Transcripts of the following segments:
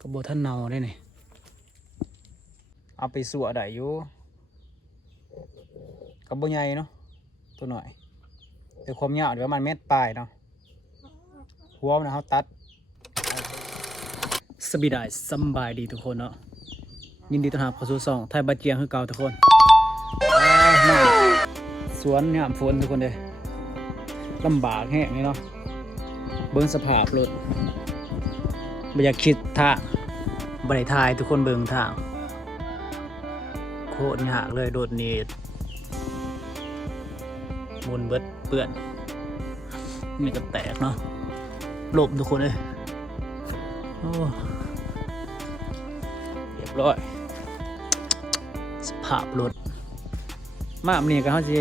กระโบท่านเนาได้นี่เอาไปสัวได้อยู่กระโบใหญ่เนาะตัวหน่อยแต่ความยาวเดี๋ยวมันเม็ดปลายเนาะหัวนะเขาตัดสบายได้สบายดีทุกคนเนาะยินดีต้อนรับเข้าสู่ช่องไทยบาเจียงคือเก่าทุกคนมาสวนเนี่ยฝนทุกคนเลยลำบากแห้งนี่เนาะเบิ้งสภาพรถไม่อยากคิดทางบริทายทุกคนเบิ้งทางโคตรยากเลยโดดเนตมุนเบิดเปื่อนนี่ก็แตกเนาะหลบทุกคนเลยโอ้เรียบร้อยสภาพรถมาอันนี้ก็เขาจะ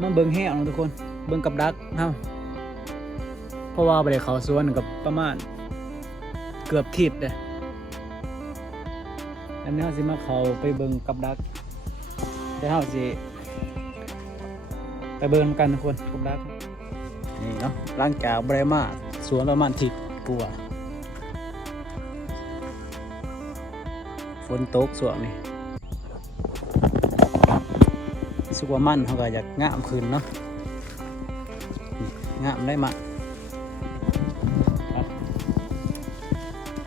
มาเบิ้งแห้งทุกคนเบิ้งกับดักเฮาเพราะว่าไปเขาสวนกับประมาณเกือบทิศเลยอันนี้เขาสิมาเขาไปเบิ้งกับดักแต่เขาสิไปเบิ้งกันทุกคนกับดักนี่เนาะร่างกายบริมาสวนประมาณทิศปัวฝนตกสวงนี่สุกว่ามันเขาก็อยากงามขึ้นเนาะงามได้มา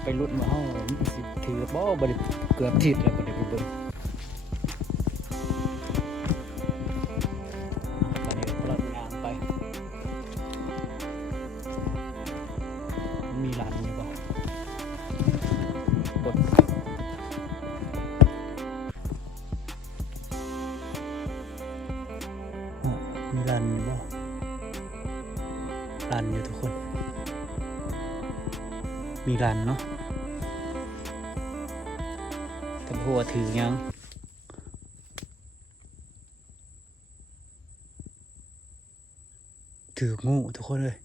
ไปรุดมาห้องสิถือบ่บริเกือบทิศแล้วบริเบิ้งตอนนี้กำลังงานไปมีหลานอยู่บ่บดมีหลานอยู่บ่หลานอยู่ทุกคนมีหลานเนาะแต่พวกถือยังถืองูทุกคนเลย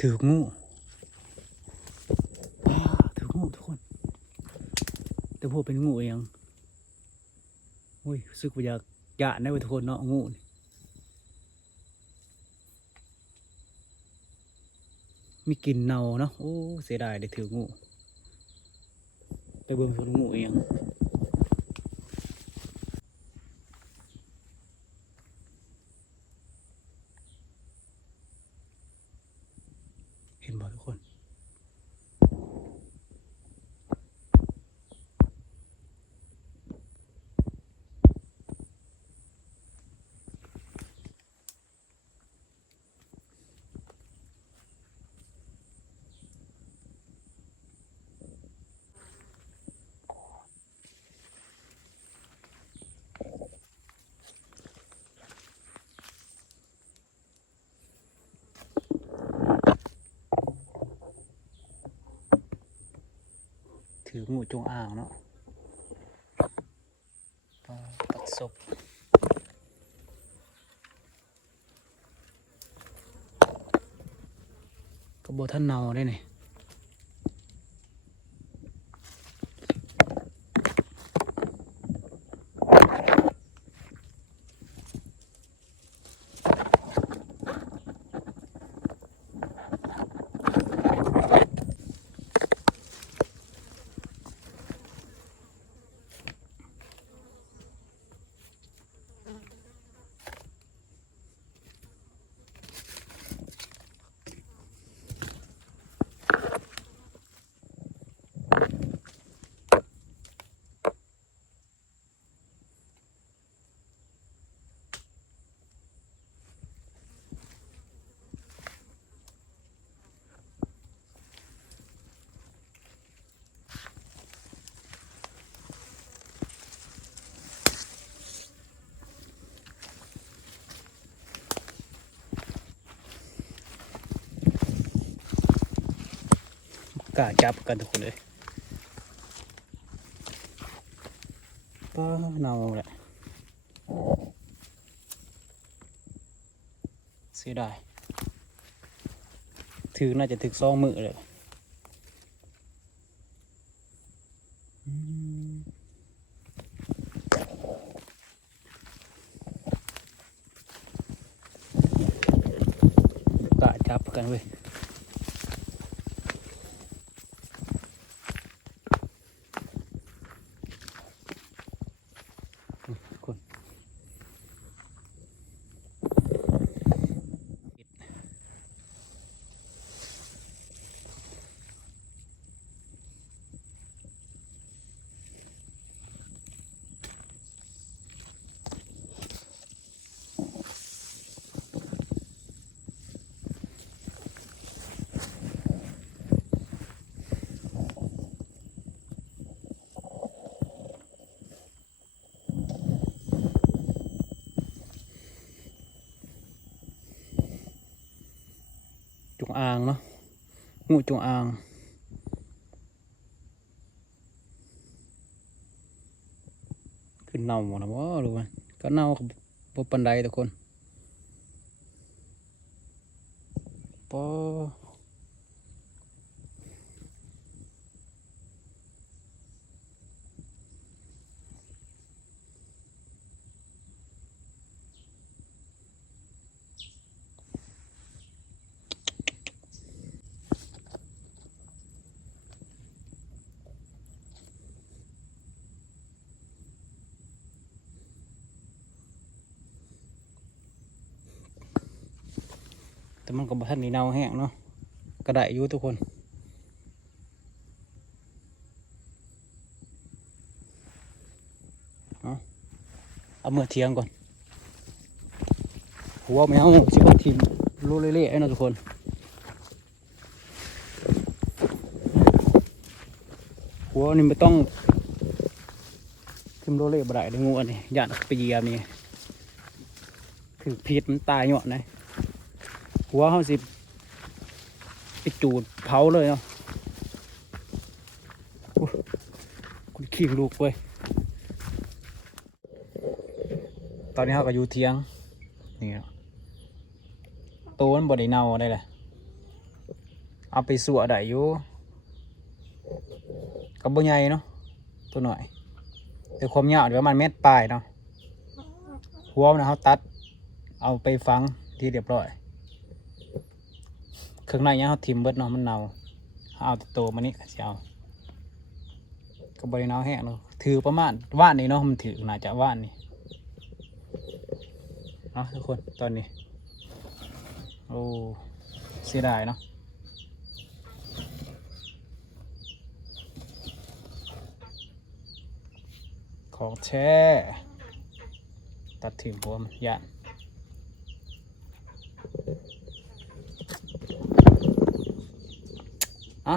ถืองูถืองูทุกคนแต่พวกเป็นงูเองอุ้ยรู้สึกว่าอยากหยาดได้ไปทุกคนเนาะงูนี่มีกลิ่นเน่าเนาะโอ้เสียดายได้ถืองูไปเบิ่งสวนงูเองเห็นบ่ทุกคนถืองูจงอางเนาะตัดศพกระโบท่านเนาได้นี่กล้าจับกันทุกคนเลยป้าเน่าแหละเสียดายถือน่าจะถึก2 มือเลยกล้าจับกันเว้ย จงอางเนาะงูจงอางขึ้นเน่าหมดนะว่ารู้ไหมก็เน่ากับปันไดทุกคนปอแต่มันก็บ่ทันนี่เน่าแห้งเนาะกระไดอยู่ทุกคนเอามือเทียงก่อนหัวแมวสิบทีมรูเล่ๆไอ้เนาะทุกคนหัวนี่ไม่ต้องทิมโรเล่บ่ได้เลยงูอันนี้ย่านไปเหยียบนี่คือพิษมันตายหยอดนะหัวเขาสิไปจูดเผาเลยเนาะคุณขี้ลูกเว้ยตอนนี้เขาก็อยู่เทียงนี่เนาะตัวมันบ่ได้เน่าได้เลยเอาไปสัวได้อยู่กับบ่ใหญ่เนาะตัวหน่อยแต่ความยาวเดี๋ยวมันเม็ดปลายเนาะหัวมันเขาตัดเอาไปฝังที่เรียบร้อยเครื่องในเนี้ยเขาทิมเบิดเนาะมันเน่าเอาแต่ตัวมันนี่ก็จะเอาก็บริเน่าแห้งเนาะถือประมาณว่านนี่เนาะมันถือน่าจะว่านนี่เนาะทุกคนตอนนี้โอ้เสียดายเนาะของแช่ตัดถิ่มหัวมันย่าน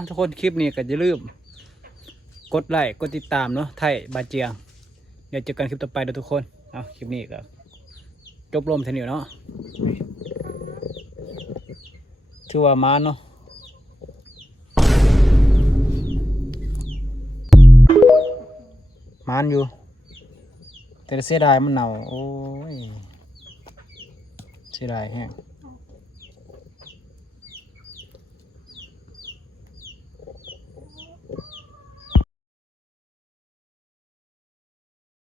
ทุกคนคลิปนี้ก็อย่าลืมกดไลค์กดติดตามเนาะไทยบาเจียงเดี๋ยวเจอกันคลิปต่อไปเด้อทุกคนคลิปนี้ก็จบลมเท่านี้เนาะถือว่ามานเนาะมานอยู่แต่เสียดายมันเน่าโอ้ยเสียดายแฮะ